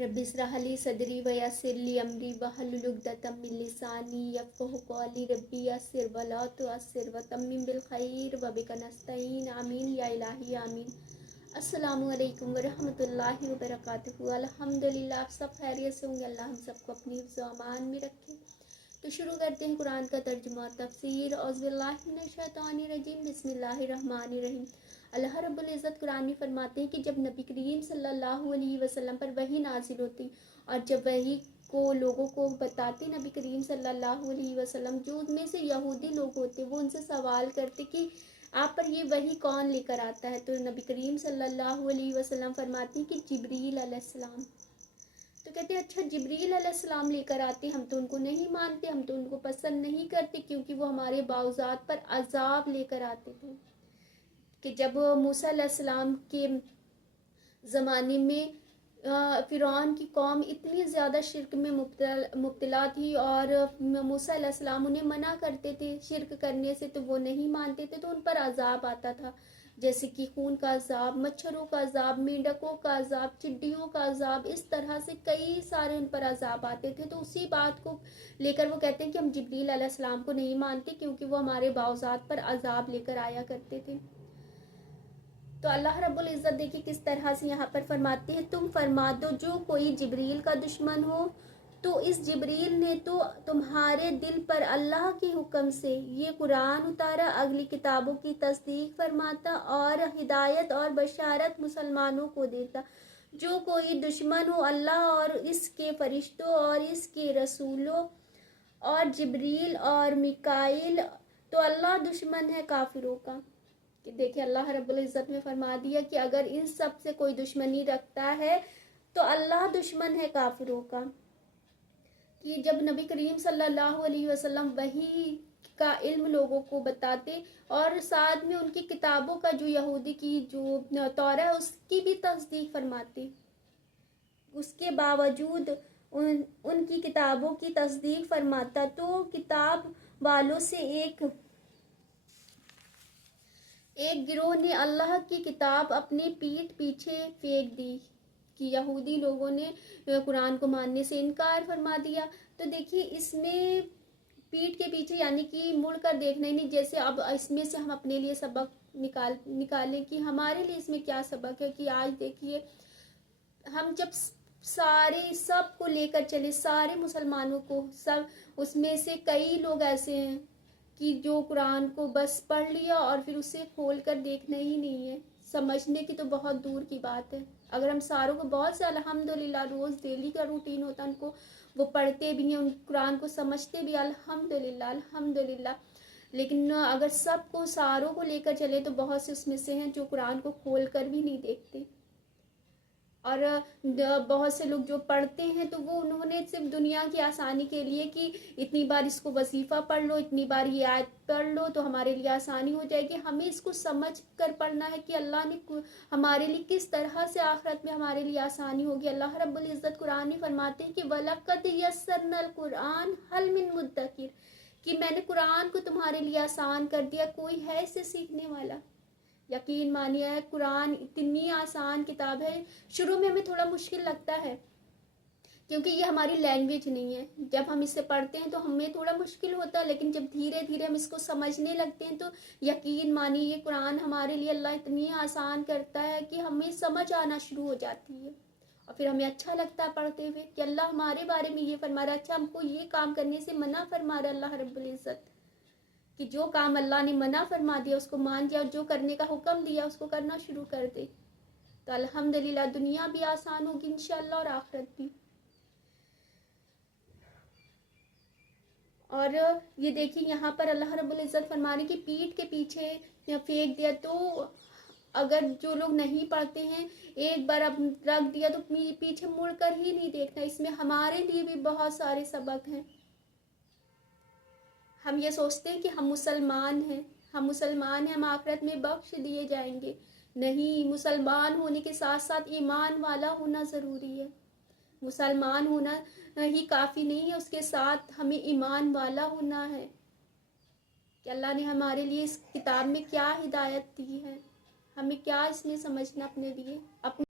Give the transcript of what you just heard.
Rabbi इश्रह ली सदरी वयस्सिर ली अमरी वहलुल उक़दतम मिन लिसानी यफ़क़हू क़ौली रब्बी यस्सिर वला तुअस्सिर वतम्मिम बिल खैर व बिका नस्तईन आमीन या इलाही आमीन। अस्सलामु अलैकुम व रहमतुल्लाहि व बरकातुहू। अल्हम्दुलिल्लाह, आप सब खैरियत से होंगे। अल्लाह हम सबको अपनी हिफ्ज़ व अमान में रखे। तो शुरू करते हैं कुरान का तर्जुमा और तफसीर। औज़ु बिल्लाहि मिनश शैतानिर रजीम, बिस्मिल्लाहिर रहमानिर रहीम। अल्लाह रब्बुल इज़्ज़त कुरान में फरमाते हैं कि जब नबी करीम सल्लल्लाहु अलैहि वसल्लम पर वही नाजिल होती और जब वही को लोगों को बताते नबी करीम सल्लल्लाहु अलैहि वसल्लम, जो उनमें से यहूदी लोग होते वो उनसे सवाल करते कि आप पर ये वही कौन लेकर आता है, तो नबी करीम सल्लल्लाहु अलैहि वसल्लम फरमाते हैं कि जिब्रील अलैहिस्सलाम। तो कहते हैं अच्छा जिब्रील अलैहिस्सलाम लेकर आते, हम तो उनको नहीं मानते, हम तो उनको पसंद नहीं करते, क्योंकि वो हमारे बाउज़ात पर अजाब लेकर आते थे। कि जब मूसा अलैहिस्सलाम के ज़माने में फ़िरौन की कौम इतनी ज़्यादा शिर्क में मुब्तला थी और मूसा अलैहिस्सलाम उन्हें मना करते थे शिर्क करने से, तो वो नहीं मानते थे, तो उन पर अजाब आता था, जैसे कि खून का अजाब, मच्छरों का अजाब, मेंढकों का अजाब, चिड़ियों का अजाब, इस तरह से कई सारे उन पर अजाब आते थे। तो उसी बात को लेकर वो कहते हैं कि हम जिब्रील अलैहिस्सलाम को नहीं मानते, क्योंकि वो हमारे बाउज़ात पर अजाब लेकर आया करते थे। तो अल्लाह रब्बुल इज़्ज़त देखिए किस तरह से यहाँ पर फरमाते हैं, तुम फरमा दो जो कोई जिब्रील का दुश्मन हो, तो इस जिब्रील ने तो तुम्हारे दिल पर अल्लाह के हुक्म से ये कुरान उतारा, अगली किताबों की तस्दीक फरमाता और हिदायत और बशारत मुसलमानों को देता। जो कोई दुश्मन हो अल्लाह और इसके फरिश्तों और इसके रसूलों और जिब्रील और मिकाइल, तो अल्लाह दुश्मन है काफिरों का। कि देखिए अल्लाह रब्बुल इज़्ज़त ने फरमा दिया कि अगर इन सब से कोई दुश्मनी रखता है तो अल्लाह दुश्मन है काफिरों का। कि जब नबी करीम सल्लल्लाहु अलैहि वसल्लम वही का इल्म लोगों को बताते और साथ में उनकी किताबों का जो यहूदी की जो तौरा है उसकी भी तस्दीक फरमाते, उसके बावजूद उनकी किताबों की तस्दीक फरमाता, तो किताब वालों से एक गिरोह ने अल्लाह की किताब अपनी पीठ पीछे फेंक दी कि यहूदी लोगों ने कुरान को मानने से इनकार फरमा दिया। तो देखिए इसमें पीठ के पीछे यानी कि मुड़ कर देखना ही नहीं, जैसे अब इसमें से हम अपने लिए सबक निकालें कि हमारे लिए इसमें क्या सबक है। कि आज देखिए हम जब सारे सब को लेकर चले, सारे मुसलमानों को, सब उसमें से कई लोग ऐसे हैं कि जो कुरान को बस पढ़ लिया और फिर उसे खोल कर देखना ही नहीं है, समझने की तो बहुत दूर की बात है। अगर हम सारों को, बहुत से अल्हम्दुलिल्लाह रोज़ डेली का रूटीन होता है उनको, वो पढ़ते भी हैं, उन कुरान को समझते भी अल्हम्दुलिल्लाह अल्हम्दुलिल्लाह, लेकिन अगर सबको सारों को लेकर चले तो बहुत से उसमें से हैं जो कुरान को खोल कर भी नहीं देखते। और बहुत से लोग जो पढ़ते हैं तो वो उन्होंने सिर्फ दुनिया की आसानी के लिए कि इतनी बार इसको वजीफ़ा पढ़ लो, इतनी बार ये आयत पढ़ लो तो हमारे लिए आसानी हो जाएगी। हमें इसको समझ कर पढ़ना है कि अल्लाह ने हमारे लिए किस तरह से आखिरत में हमारे लिए आसानी होगी। अल्लाह रब्बुल इज़्ज़त कुरान में फरमाते हैं कि वलक़द यस्सरनल कुरान हल मिन मुद्दकिर, कि मैंने कुरान को तुम्हारे लिए आसान कर दिया, कोई है इसे सीखने वाला। यकीन मानिए कुरान इतनी आसान किताब है, शुरू में हमें थोड़ा मुश्किल लगता है क्योंकि ये हमारी लैंग्वेज नहीं है। जब हम इसे पढ़ते हैं तो हमें थोड़ा मुश्किल होता है, लेकिन जब धीरे धीरे हम इसको समझने लगते हैं तो यकीन मानिए ये कुरान हमारे लिए अल्लाह इतनी आसान करता है कि हमें समझ आना शुरू हो जाती है और फिर हमें अच्छा लगता है पढ़ते हुए कि अल्लाह हमारे बारे में ये फरमा रहा है, अच्छा हमको ये काम करने से मना फरमा रहा है अल्लाह रब्बुल इज़्ज़त, कि जो काम अल्लाह ने मना फरमा दिया उसको मान दिया और जो करने का हुक्म दिया उसको करना शुरू कर दे, तो अल्हम्दुलिल्लाह दुनिया भी आसान होगी इंशाअल्लाह और आखिरत भी। और ये देखिए यहाँ पर अल्लाह रब्बुल इज़्ज़त फरमाने की पीठ के पीछे फेंक दिया, तो अगर जो लोग नहीं पढ़ते हैं एक बार अब रख दिया तो पीछे मुड़ कर ही नहीं देखना। इसमें हमारे लिए भी बहुत सारे सबक हैं। हम ये सोचते हैं कि हम मुसलमान हैं, हम आखिरत में बख्श दिए जाएंगे। नहीं, मुसलमान होने के साथ साथ ईमान वाला होना ज़रूरी है। मुसलमान होना ही काफ़ी नहीं है, उसके साथ हमें ईमान वाला होना है कि अल्लाह ने हमारे लिए इस किताब में क्या हिदायत दी है, हमें क्या इसमें समझना अपने लिए, अपने